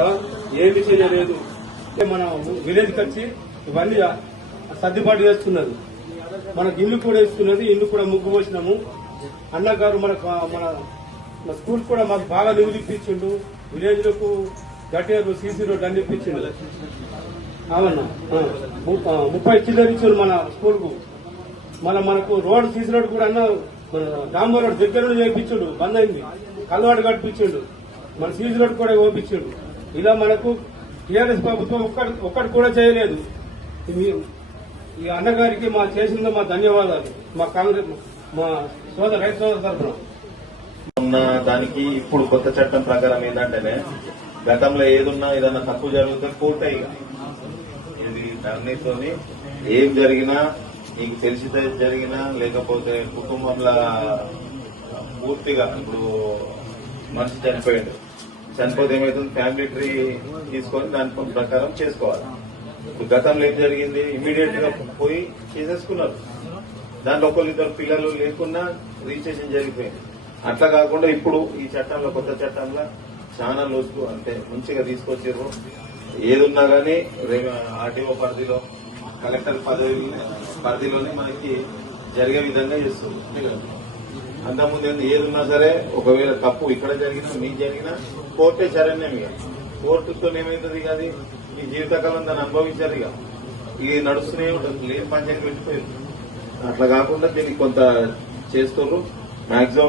కూడా ఏమి చేయలేదు. మన విలేజ్కి వచ్చి ఇవన్నీ సర్దుబాటు చేస్తున్నారు. మనకు ఇల్లు కూడా ఇస్తున్నది. ఇల్లు కూడా ముగ్గు పోసినాము. అన్నగారు మన స్కూల్ కూడా మాకు బాగా నిధులు ఇప్పించిండు. విలేజ్ లకు గట్టేరు సీసీ రోడ్ అన్ని ఇప్పించిండు. అవునా 30 చిల్లర ఇచ్చారు మన స్కూల్ కు. మనకు రోడ్ సీసీ రోడ్ కూడా అన్న మన డాంబర్ రోడ్ దగ్గర నుండి చేయించాడు. బంద్ అయింది. కల్వాడు కట్టించాడు. మన సీసీ రోడ్ కూడా ఓపించాడు. ఇలా మనకు టీఆర్ఎస్ ప్రభుత్వం ఒక్కటి కూడా చేయలేదు. ఈ అన్నగారికి మా చేసిందో మా ధన్యవాదాలు. మా కాంగ్రెస్ మా రైతు సోదరు తరఫున ఉన్న దానికి ఇప్పుడు కొత్త చట్టం ప్రకారం ఏంటంటేనే గతంలో ఏదున్నా ఏదన్నా తప్పు జరిగితే కోర్టే ఇది దానితోని ఏం జరిగినా నీకు తెలిసితే జరిగినా లేకపోతే కుటుంబంలో పూర్తిగా ఇప్పుడు మనిషి చనిపోతే ఏమైతుంది ఫ్యామిలీ ట్రీ తీసుకొని దాని ప్రకారం చేసుకోవాలి. ఇప్పుడు గతంలో ఏం జరిగింది ఇమీడియట్ గా పోయి చేసేసుకున్నారు. దాంట్లో ఒకరిద్దరు పిల్లలు లేకున్నా రిజిస్ట్రేషన్ జరిగిపోయింది. అట్లా కాకుండా ఇప్పుడు ఈ చట్టంలో కొత్త చట్టంలో చాలా లోతు అంటే మంచిగా తీసుకొచ్చారు. ఏదున్నా గానీ ఆర్టీఓ పరిధిలో కలెక్టర్ పరిధిలోనే మనకి జరిగే విధంగా చేస్తుంది. అంతకుముందు ఏదున్నా సరే ఒకవేళ తప్పు ఇక్కడ జరిగినా మీకు జరిగినా కోర్టే శరణ్యం. ఇక కోర్టుతో ఏమైతుంది కాదు ఈ జీవితకాలం దాన్ని అనుభవించారు. ఇక ఇది నడుస్తూనే ఉంటుంది. లేని పంచాయతీ పెట్టిపోయింది. అట్లా కాకుండా దీనికి కొంత చేస్తున్నారు. మాక్సిమం